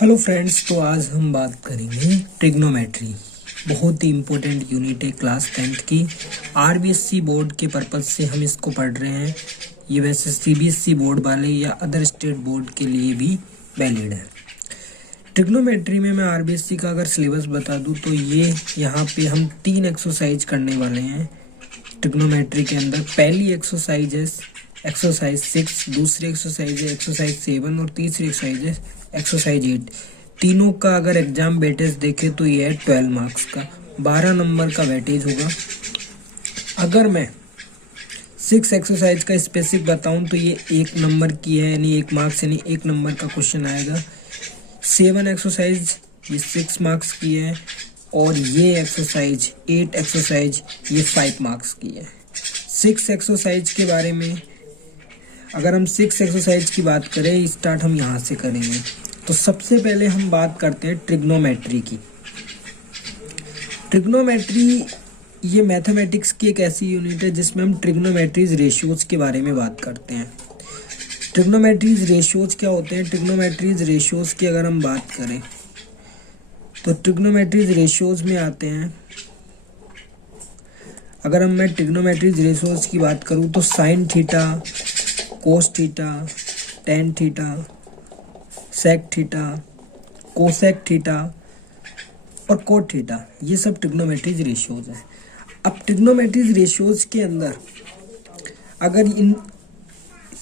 Hello friends, तो आज हम बात करेंगे ट्रिग्नोमेट्री। बहुत ही इम्पोर्टेंट यूनिट है क्लास 10th की। आरबीएससी बोर्ड के पर्पज़ से हम इसको पढ़ रहे हैं। ये वैसे सीबीएसई बोर्ड वाले या अदर स्टेट बोर्ड के लिए भी वैलिड है। ट्रिग्नोमेट्री में मैं आरबीएससी का अगर सिलेबस बता दूं तो ये यहाँ पे हम 3 एक्सरसाइज करने वाले हैं ट्रिग्नोमेट्री के अंदर। पहली एक्सरसाइज है एक्सरसाइज 6, दूसरी एक्सरसाइज है एक्सरसाइज 7 और तीसरी एक्सरसाइज है एक्सरसाइज 8। तीनों का अगर एग्जाम वेटेज देखें तो ये है 12 मार्क्स का, 12 नंबर का वेटेज होगा। अगर मैं 6 एक्सरसाइज का स्पेसिफिक बताऊं तो ये 1 नंबर की है, यानी 1 मार्क्स यानी 1 नंबर का क्वेश्चन आएगा। 7 एक्सरसाइज ये 6 मार्क्स की है और ये एक्सरसाइज 8 एक्सरसाइज ये 5 मार्क्स की है। 6 एक्सरसाइज के बारे में अगर हम 6 एक्सरसाइज की बात करें, स्टार्ट हम यहाँ से करेंगे। तो सबसे पहले हम बात करते हैं ट्रिग्नोमेट्री की। ट्रिग्नोमेट्री ये मैथमेटिक्स की एक ऐसी यूनिट है जिसमें हम ट्रिग्नोमेट्रीज रेशियोज के बारे में बात करते हैं। ट्रिग्नोमेट्रीज रेशियोज क्या होते हैं? ट्रिग्नोमेट्रीज रेशियोज की अगर हम बात करें तो ट्रिग्नोमेट्रीज रेशियोज में आते हैं। अगर मैं ट्रिग्नोमेट्रीज रेशियोज की बात करूँ तो sine theta, cos theta, tan theta, sec theta, cosec theta और कोट थीटा, ये सब ट्रिग्नोमेट्रीज रेशियोज हैं। अब ट्रिग्नोमेट्रीज रेशियोज के अंदर अगर इन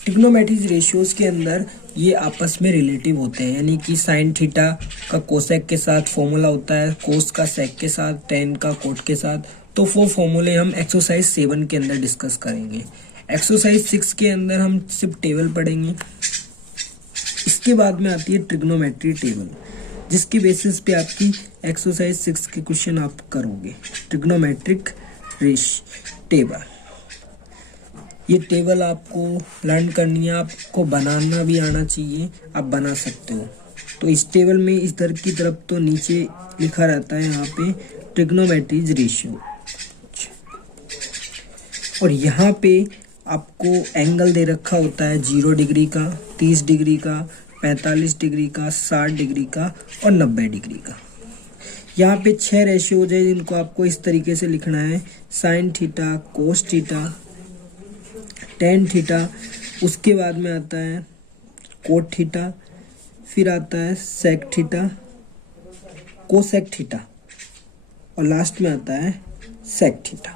ट्रिग्नोमेट्रीज रेशियोज के अंदर ये आपस में रिलेटिव होते हैं, यानी कि साइन थीटा का कोसेक के साथ फॉर्मूला होता है, कोस का सेक के साथ, टेन का कोट के साथ। तो वो फॉर्मूले हम एक्सरसाइज 7 के अंदर डिस्कस करेंगे। एक्सरसाइज 6 के अंदर हम सिर्फ टेबल पढ़ेंगे। इसके बाद में आती है ट्रिग्नोमेट्री टेबल, जिसकी बेसिस पे आपकी एक्सरसाइज 6 के क्वेश्चन आप करोगे। ट्रिग्नोमेट्रिक टेबल, ये टेबल आपको लर्न करनी है, आपको बनाना भी आना चाहिए, आप बना सकते हो। तो इस टेबल में इधर की तरफ तो नीचे लिखा रहता है यहाँ पे ट्रिग्नोमेट्रीज रेशियो, और यहाँ पे आपको एंगल दे रखा होता है 0 डिग्री का, 30 डिग्री का, 45 डिग्री का, 60 डिग्री का और 90 डिग्री का। यहाँ पे 6 रेशियोज है जिनको आपको इस तरीके से लिखना है। Sign theta, cos theta, tan theta, उसके बाद में आता है कोट थीटा, फिर आता है सेक थीटा, कोसेक थीटा और लास्ट में आता है सेक थीटा।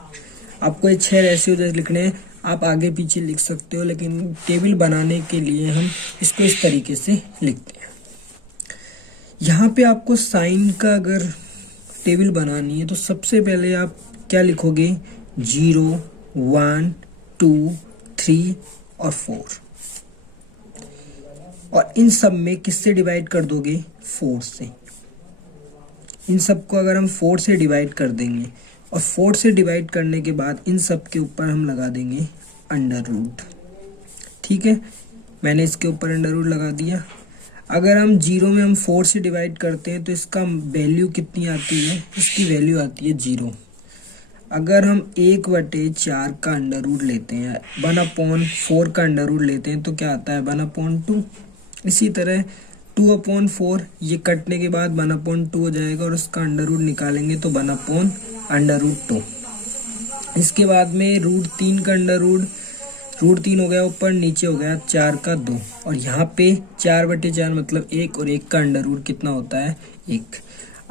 आपको ये 6 रेशियोज लिखने हैं। आप आगे पीछे लिख सकते हो, लेकिन टेबल बनाने के लिए हम इसको इस तरीके से लिखते हैं। यहाँ पे आपको साइन का अगर टेबल बनानी है तो सबसे पहले आप क्या लिखोगे? 0, 1, 2, 3 और 4, और इन सब में किससे डिवाइड कर दोगे? 4 से। इन सब को अगर हम 4 से डिवाइड कर देंगे और 4 से डिवाइड करने के बाद इन सब के ऊपर हम लगा देंगे अंडर रूट। ठीक है, मैंने इसके ऊपर अंडर रूट लगा दिया। अगर हम 0 में हम 4 से डिवाइड करते हैं तो इसका वैल्यू कितनी आती है? इसकी वैल्यू आती है 0। अगर हम 1/4 का अंडर रूट लेते हैं, 1/4 का अंडर रूट लेते हैं तो क्या आता है? 1/2। इसी तरह 2/4 ये कटने के बाद 1/2 हो जाएगा और उसका अंडर रूट निकालेंगे तो 1/√2। इसके बाद में √3 का अंडर √3 हो गया ऊपर, नीचे हो गया 4 का 2, और यहाँ पे 4/4 मतलब 1, और 1 का अंडर रूट कितना होता है? 1।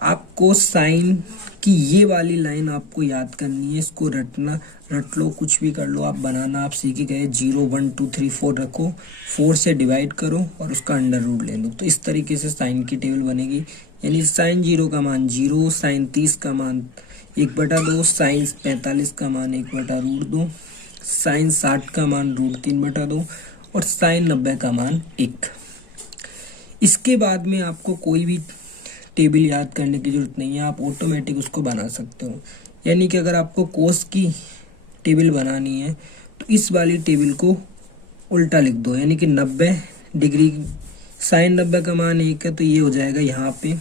आपको साइन की ये वाली लाइन आपको याद करनी है, इसको रट लो, कुछ भी कर लो, आप बनाना आप सीख गए। 0, 1, 2, 3, 4 रखो, 4 से डिवाइड करो और उसका अंडर रूट ले लो। तो इस तरीके से साइन की टेबल बनेगी, यानी साइन 0 का मान 0, साइन 30 का मान 1/2, साइन 45 का मान 1/√2, साइन 60 का मान √3/2 और साइन 90 का मान 1। इसके बाद में आपको कोई भी टेबल याद करने की जरूरत नहीं है, आप ऑटोमेटिक उसको बना सकते हो। यानी कि अगर आपको कोस की टेबल बनानी है तो इस वाली टेबल को उल्टा लिख दो, यानी कि 90 डिग्री, साइन 90 का मान 1 है तो ये हो जाएगा यहाँ पे।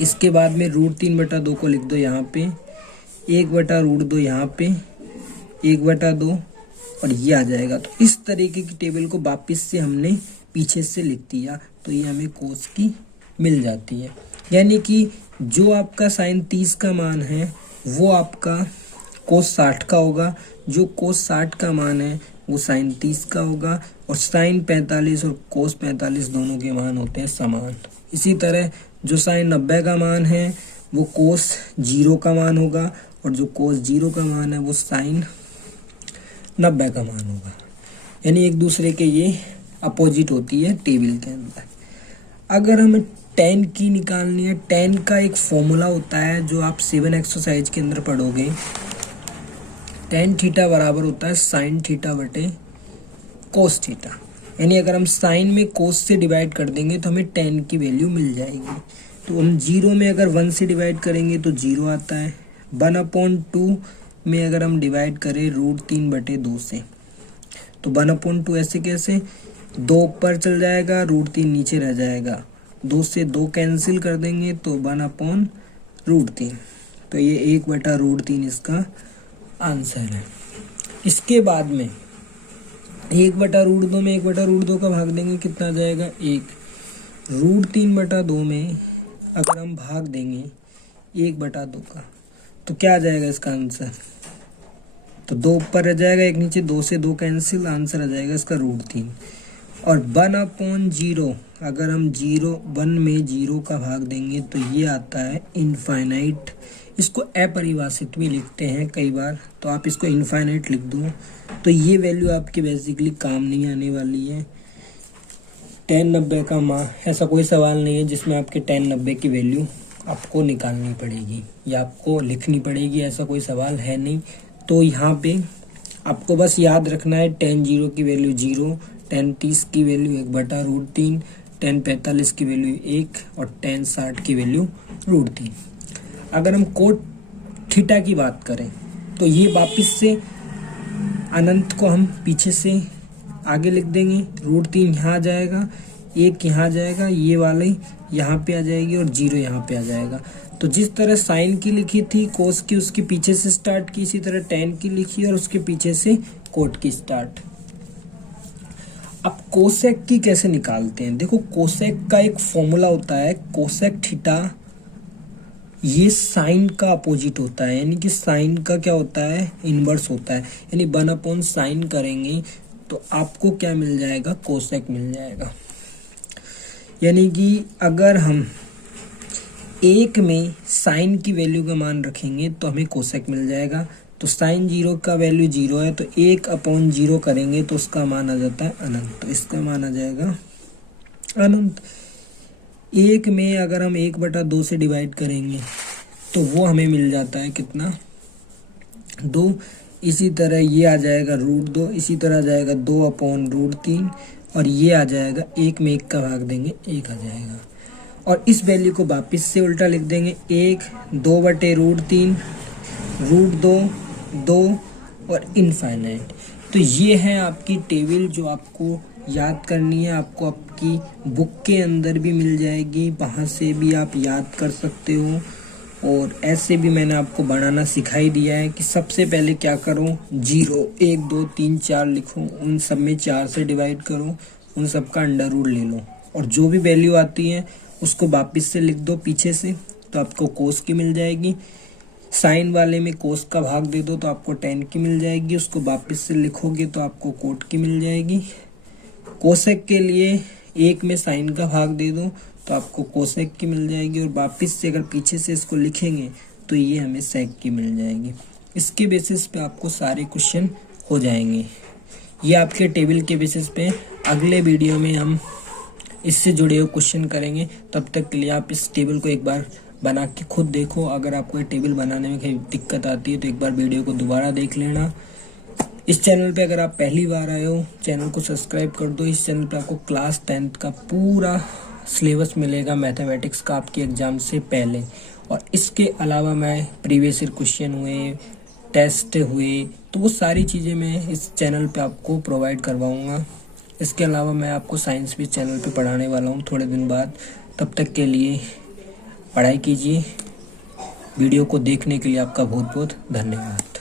इसके बाद में √3/2 को लिख दो यहाँ पे, 1/√2 यहाँ पे, 1/2 और ये आ जाएगा। तो इस तरीके की टेबल को वापस से हमने पीछे से लिख दिया तो ये हमें कोस की मिल जाती है। यानी कि जो आपका साइन 30 का मान है वो आपका कोस 60 का होगा, जो कोस 60 का मान है वो साइन 30 का होगा, और साइन 45 और कोस 45 दोनों के मान होते हैं समान। इसी तरह जो साइन 90 का मान है वो कोस 0 का मान होगा, और जो कोस 0 का मान है वो साइन 90 का मान होगा। यानी एक दूसरे के ये अपोजिट होती है टेबल के अंदर। अगर हमें tan की निकालनी है, tan का एक फॉर्मूला होता है जो आप 7 एक्सरसाइज के अंदर पढ़ोगे। tan थीटा बराबर होता है साइन थीटा बटे कोस थीटा। यानी अगर हम साइन में कोस से डिवाइड कर देंगे तो हमें tan की वैल्यू मिल जाएगी। तो हम 0 में अगर 1 से डिवाइड करेंगे तो 0 आता है। 1/2 में अगर हम डिवाइड करें √3 बटे 2 से तो 1/2 ऐसे कैसे, 2 ऊपर चल जाएगा, √3 नीचे रह जाएगा, 2 से 2 कैंसिल कर देंगे तो 1/√3। तो ये 1/√3 इसका आंसर है। इसके बाद में 1/√2 में 1/√2 का भाग देंगे, कितना आ जाएगा 1। √3/2 में अगर हम भाग देंगे 1/2 का तो क्या आ जाएगा इसका आंसर, तो 2 ऊपर रह जाएगा, 1 नीचे, 2 से 2 कैंसिल, आंसर आ जाएगा इसका √3। और 1/0 अगर हम 1 में 0 का भाग देंगे तो ये आता है इनफाइनाइट। इसको अपरिभाषित भी लिखते हैं कई बार, तो आप इसको इनफाइनाइट लिख दो तो ये वैल्यू आपकी बेसिकली काम नहीं आने वाली है। tan 90 का मान, ऐसा कोई सवाल नहीं है जिसमें आपके tan 90 की वैल्यू आपको निकालनी पड़ेगी या आपको लिखनी पड़ेगी, ऐसा कोई सवाल है नहीं। तो यहाँ पे आपको बस याद रखना है tan 0 की वैल्यू 0, tan 30 की वैल्यू 1/√3, tan 45 की वैल्यू 1 और tan 60 की वैल्यू √3। अगर हम कोट थीटा की बात करें तो ये वापस से अनंत को हम पीछे से आगे लिख देंगे, √3 यहाँ आ जाएगा, 1 यहाँ आ जाएगा, ये वाले यहाँ पे आ जाएगी और 0 यहाँ पे आ जाएगा। तो जिस तरह साइन की लिखी थी कोस की उसके पीछे से स्टार्ट की, इसी तरह tan की लिखी और उसके पीछे से कोट की स्टार्ट। अब कोसेक की कैसे निकालते हैं, देखो कोसेक का एक फॉर्मूला होता है, कोसेक थीटा ये साइन का अपोजिट होता है, यानी कि साइन का क्या होता है, इनवर्स होता है। यानी 1/sin करेंगे तो आपको क्या मिल जाएगा, कोसेक मिल जाएगा। यानी कि अगर हम 1 में साइन की वैल्यू का मान रखेंगे तो हमें कोसेक मिल जाएगा। तो साइन 0 का वैल्यू 0 है तो 1/0 करेंगे तो उसका मान आ जाता है अनंत, तो इसका मान आ जाएगा अनंत। 1 में अगर हम 1/2 से डिवाइड करेंगे तो वो हमें मिल जाता है कितना, 2। इसी तरह ये आ जाएगा √2, इसी तरह आ जाएगा 2/√3 और ये आ जाएगा 1 में 1 का भाग देंगे 1 आ जाएगा। और इस वैल्यू को वापस से उल्टा लिख देंगे, 1 2/√3 √2 2 और इनफाइनाइट। तो ये है आपकी टेबल जो आपको याद करनी है, आपको आपकी बुक के अंदर भी मिल जाएगी, वहाँ से भी आप याद कर सकते हो। और ऐसे भी मैंने आपको बनाना सिखाई दिया है कि सबसे पहले क्या करो, 0 1 2 3 4 लिखो, उन सब में 4 से डिवाइड करो, उन सब का अंडर रूट ले लो और जो भी वैल्यू आती है उसको वापस से लिख दो पीछे से, तो आपको कोस की मिल जाएगी। साइन वाले में कोस का भाग दे दो तो आपको tan की मिल जाएगी, उसको वापस से लिखोगे तो आपको कोट की मिल जाएगी। कोसेक के लिए 1 में साइन का भाग दे दो तो आपको कोसेक की मिल जाएगी, और वापस से अगर पीछे से इसको लिखेंगे तो ये हमें सेक की मिल जाएगी। इसके बेसिस पे आपको सारे क्वेश्चन हो जाएंगे। ये आपके टेबल के बेसिस पे अगले वीडियो में हम इससे जुड़े हुए क्वेश्चन करेंगे। तब तक के लिए आप इस टेबल को एक बार बना के खुद देखो। अगर आपको ये टेबल बनाने में कहीं दिक्कत आती है तो एक बार वीडियो को दोबारा देख लेना। इस चैनल पे अगर आप पहली बार आए हो, चैनल को सब्सक्राइब कर दो। इस चैनल पे आपको क्लास 10th का पूरा सिलेबस मिलेगा मैथमेटिक्स का आपके एग्ज़ाम से पहले, और इसके अलावा मैं प्रीवियस ईयर क्वेश्चन हुए, टेस्ट हुए, तो वो सारी चीज़ें मैं इस चैनल पे आपको प्रोवाइड करवाऊँगा। इसके अलावा मैं आपको साइंस भी चैनल पे पढ़ाने वाला हूँ थोड़े दिन बाद। तब तक के लिए पढ़ाई कीजिए। वीडियो को देखने के लिए आपका बहुत बहुत धन्यवाद।